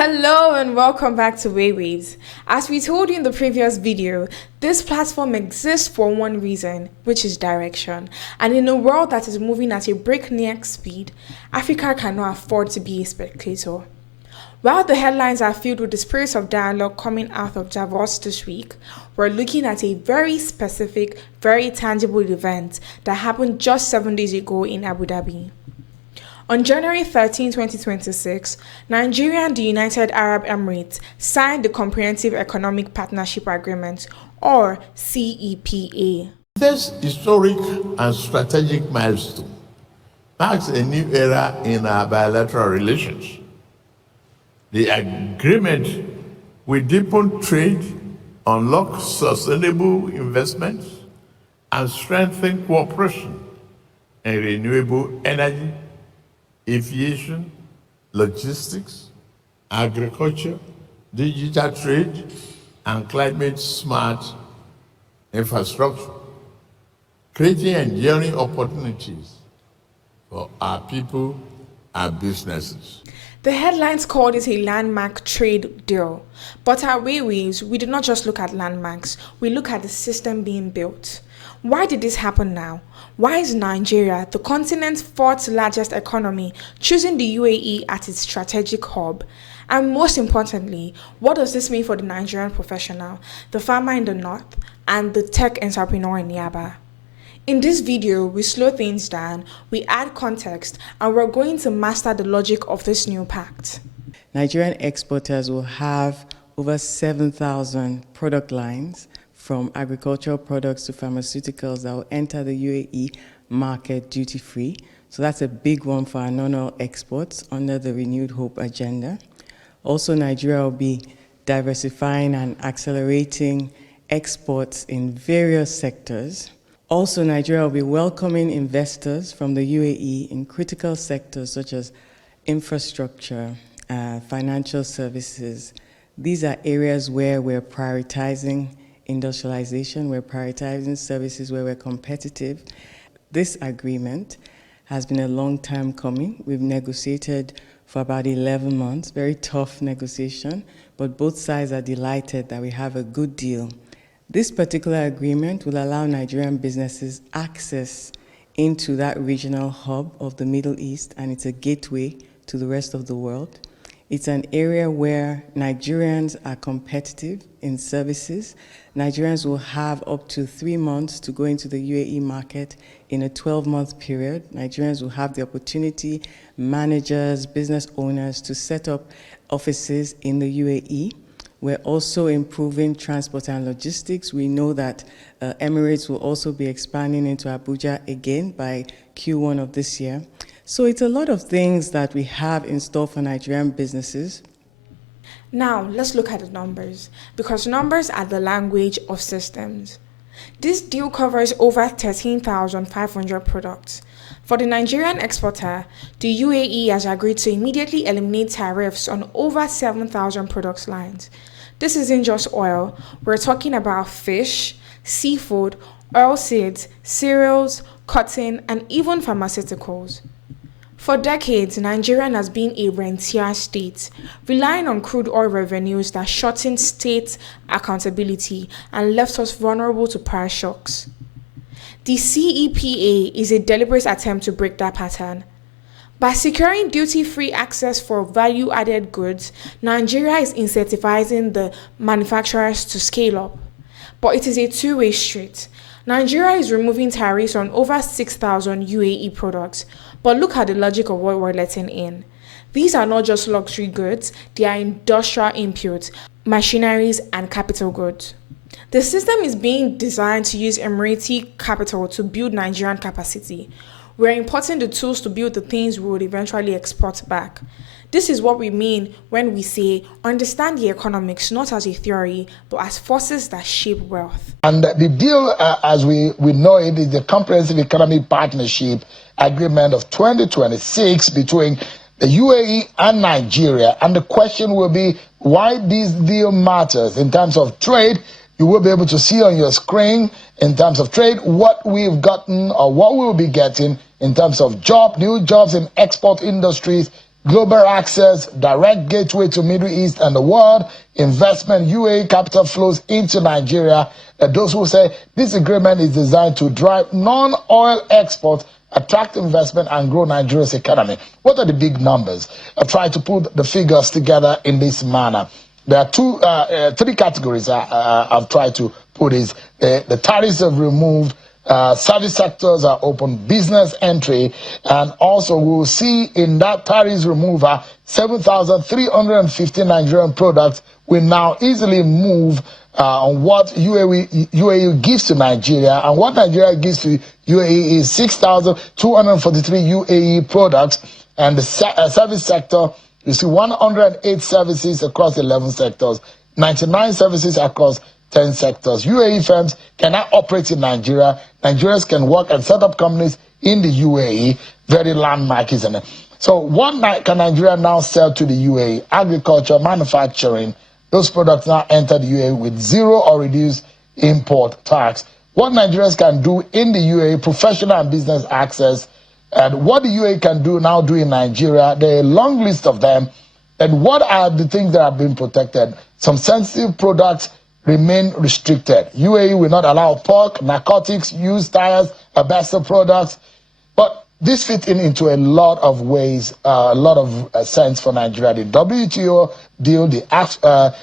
Hello and welcome back to Waywayves. As we told you in the previous video, this platform exists for one reason, which is direction. And in a world that is moving at a breakneck speed, Africa cannot afford to be a spectator. While the headlines are filled with the spirit of dialogue coming out of Davos this week, we're looking at a very specific, very tangible event that happened just 7 days ago in Abu Dhabi. On January 13, 2026, Nigeria and the United Arab Emirates signed the Comprehensive Economic Partnership Agreement, or CEPA. This historic and strategic milestone marks a new era in our bilateral relations. The agreement will deepen trade, unlock sustainable investments, and strengthen cooperation in renewable energy, aviation, logistics, agriculture, digital trade, and climate-smart infrastructure, creating enduring opportunities for our people and businesses. The headlines called it a landmark trade deal, but at Waywayves, we do not just look at landmarks, we look at the system being built. Why did this happen now? Why is Nigeria, the continent's fourth largest economy, choosing the UAE as its strategic hub? And most importantly, what does this mean for the Nigerian professional, the farmer in the north, and the tech entrepreneur in Yaba? In this video, we slow things down, we add context, and we're going to master the logic of this new pact. Nigerian exporters will have over 7,000 product lines, from agricultural products to pharmaceuticals, that will enter the UAE market duty-free. So that's a big one for our non-oil exports under the Renewed Hope agenda. Also, Nigeria will be diversifying and accelerating exports in various sectors. Also, Nigeria will be welcoming investors from the UAE in critical sectors such as infrastructure, financial services. These are areas where we're prioritizing industrialization, we're prioritizing services where we're competitive. This agreement has been a long time coming. We've negotiated for about 11 months, very tough negotiation, but both sides are delighted that we have a good deal. This particular agreement will allow Nigerian businesses access into that regional hub of the Middle East, and it's a gateway to the rest of the world. It's an area where Nigerians are competitive in services. Nigerians will have up to 3 months to go into the UAE market in a 12-month period. Nigerians will have the opportunity, managers, business owners, to set up offices in the UAE. We're also improving transport and logistics. We know that Emirates will also be expanding into Abuja again by Q1 of this year. So it's a lot of things that we have in store for Nigerian businesses. Now, let's look at the numbers, because numbers are the language of systems. This deal covers over 13,500 products. For the Nigerian exporter, the UAE has agreed to immediately eliminate tariffs on over 7,000 product lines. This isn't just oil, we're talking about fish, seafood, oilseeds, cereals, cotton, and even pharmaceuticals. For decades, Nigeria has been a rentier state, relying on crude oil revenues that shortened state accountability and left us vulnerable to price shocks. The CEPA is a deliberate attempt to break that pattern. By securing duty-free access for value-added goods, Nigeria is incentivizing the manufacturers to scale up. But it is a two-way street. Nigeria is removing tariffs on over 6,000 UAE products, but look at the logic of what we're letting in. These are not just luxury goods, they are industrial inputs, machineries, and capital goods. The system is being designed to use Emirati capital to build Nigerian capacity. We're importing the tools to build the things we would eventually export back. This is what we mean when we say understand the economics not as a theory, but as forces that shape wealth. And the deal, as we know it, is the Comprehensive Economic Partnership Agreement of 2026 between the UAE and Nigeria. And the question will be why this deal matters in terms of trade. You will be able to see on your screen in terms of trade what we've gotten or what we'll be getting in terms of new jobs in export industries global access, direct gateway to Middle East and the world, investment, UAE capital flows into Nigeria. Those who say this agreement is designed to drive non-oil exports, attract investment, and grow Nigeria's economy. What are the big numbers? I try to put the figures together in this manner. There are three categories I've tried to put is the tariffs have removed, service sectors are open, business entry, and also we'll see in that tariffs removal, 7,350 Nigerian products will now easily move on what UAE gives to Nigeria, and what Nigeria gives to UAE is 6,243 UAE products, and the service sector, you see 108 services across 11 sectors, 99 services across 10 sectors. UAE firms cannot operate in Nigeria. Nigerians can work and set up companies in the UAE. Very landmark, isn't it? So what can Nigeria now sell to the UAE? Agriculture, manufacturing. Those products now enter the UAE with zero or reduced import tax. What Nigerians can do in the UAE, professional and business access, and what the UAE can do in Nigeria, there are a long list of them. And what are the things that have been protected? Some sensitive products remain restricted. UAE will not allow pork, narcotics, used tires, asbestos products. But this fits into a lot of ways, a lot of sense for Nigeria. The WTO deal, the AFCTA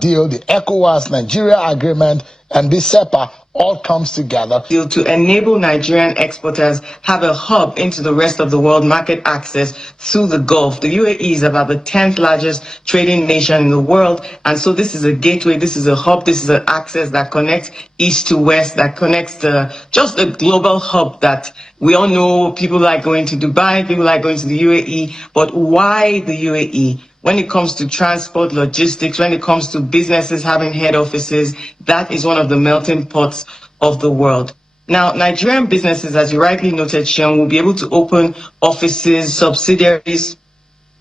deal, the ECOWAS Nigeria agreement, and this CEPA all comes together To enable Nigerian exporters have a hub into the rest of the world market access through the Gulf. The UAE is about the 10th largest trading nation in the world, and so this is a gateway, this is a hub, this is an access that connects east to west, that connects just a global hub that we all know. People like going to Dubai, people like going to the UAE, but why the UAE? When it comes to transport, logistics, when it comes to businesses having head offices, that is one of the melting pots of the world. Now, Nigerian businesses, as you rightly noted, Sean, will be able to open offices, subsidiaries.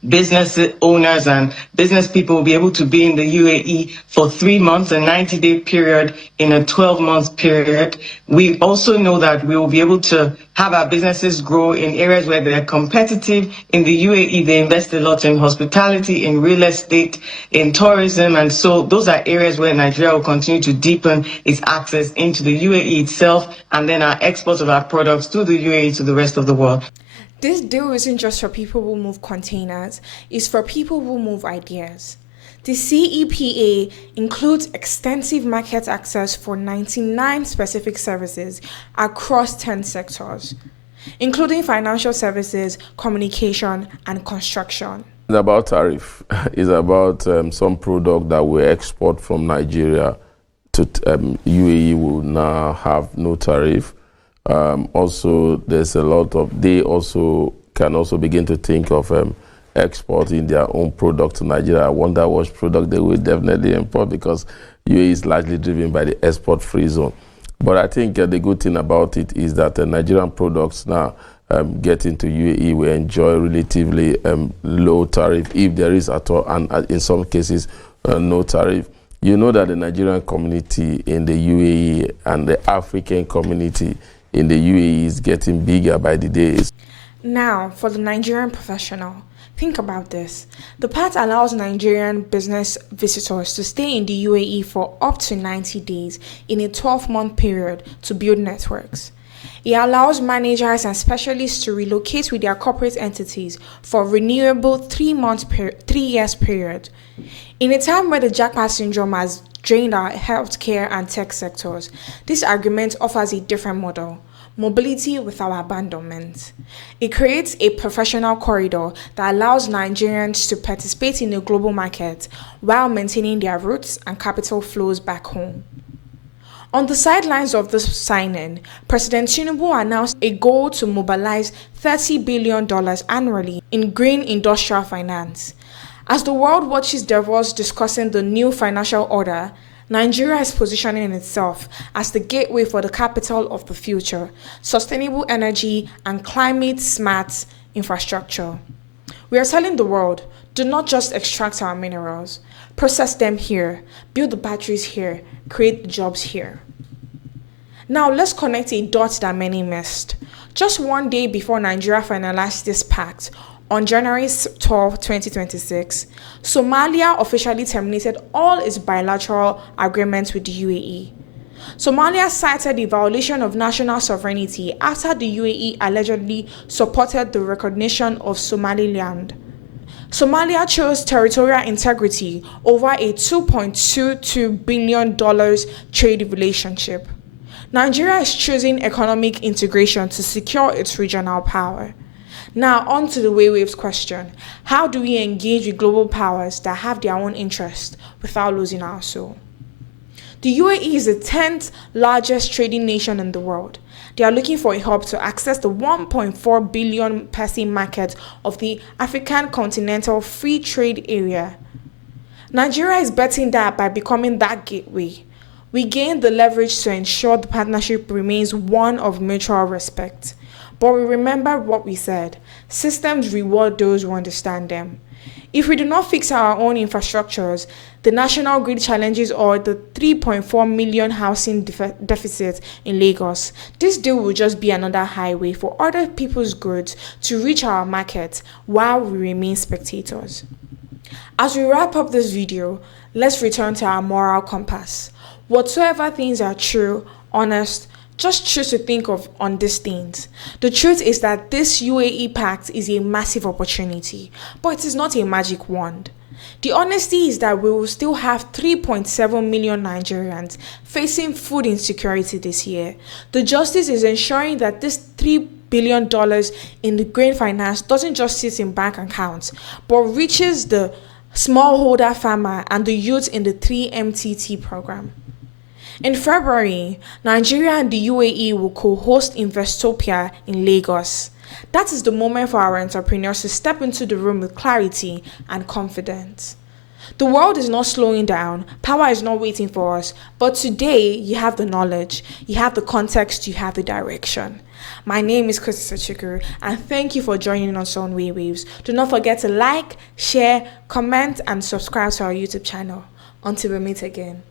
Business owners and business people will be able to be in the UAE for 3 months, a 90-day period in a 12-month period. We also know that we will be able to have our businesses grow in areas where they're competitive. In the UAE, they invest a lot in hospitality, in real estate, in tourism, and so those are areas where Nigeria will continue to deepen its access into the UAE itself, and then our exports of our products to the UAE to the rest of the world. This deal isn't just for people who move containers, it's for people who move ideas. The CEPA includes extensive market access for 99 specific services across 10 sectors, including financial services, communication, and construction. It's about tariff. It's about some product that we export from Nigeria to UAE will now have no tariff. Also, there's a lot of, they also can also begin to think of exporting their own product to Nigeria. I wonder what product they will definitely import, because UAE is largely driven by the export-free zone. But I think the good thing about it is that Nigerian products now get into UAE will enjoy relatively low tariff, if there is at all, and in some cases no tariff. You know that the Nigerian community in the UAE and the African community in the UAE is getting bigger by the days. Now, for the Nigerian professional, think about this. The pact allows Nigerian business visitors to stay in the UAE for up to 90 days in a 12-month period to build networks. It allows managers and specialists to relocate with their corporate entities for a renewable 3 years period. In a time where the jackpot syndrome has drained our healthcare and tech sectors, this agreement offers a different model: mobility without abandonment. It creates a professional corridor that allows Nigerians to participate in the global market while maintaining their roots and capital flows back home. On the sidelines of this signing, President Tinubu announced a goal to mobilize $30 billion annually in green industrial finance. As the world watches Davos discussing the new financial order, Nigeria is positioning itself as the gateway for the capital of the future, sustainable energy, and climate-smart infrastructure. We are telling the world, do not just extract our minerals, process them here, build the batteries here, create the jobs here. Now, let's connect a dot that many missed. Just one day before Nigeria finalized this pact, on January 12, 2026, Somalia officially terminated all its bilateral agreements with the UAE. Somalia cited the violation of national sovereignty after the UAE allegedly supported the recognition of Somaliland. Somalia chose territorial integrity over a $2.22 billion trade relationship. Nigeria is choosing economic integration to secure its regional power. Now, on to the Waywayves question. How do we engage with global powers that have their own interests without losing our soul? The UAE is the 10th largest trading nation in the world. They are looking for a hub to access the 1.4 billion person market of the African Continental Free Trade Area. Nigeria is betting that by becoming that gateway, we gain the leverage to ensure the partnership remains one of mutual respect. But we remember what we said. Systems reward those who understand them. If we do not fix our own infrastructures, the national grid challenges or the 3.4 million housing deficit in Lagos, this deal will just be another highway for other people's goods to reach our market while we remain spectators. As we wrap up this video, let's return to our moral compass. Whatsoever things are true, honest, just choose to think on these things. The truth is that this UAE pact is a massive opportunity, but it is not a magic wand. The honesty is that we will still have 3.7 million Nigerians facing food insecurity this year. The justice is ensuring that this $3 billion in the grain finance doesn't just sit in bank accounts, but reaches the smallholder farmer and the youth in the 3MTT program. In February, Nigeria and the UAE will co-host Investopia in Lagos. That is the moment for our entrepreneurs to step into the room with clarity and confidence. The world is not slowing down, power is not waiting for us, but today you have the knowledge, you have the context, you have the direction. My name is Kosi Chikuru, and thank you for joining us on Waywayves. Do not forget to like, share, comment, and subscribe to our YouTube channel. Until we meet again.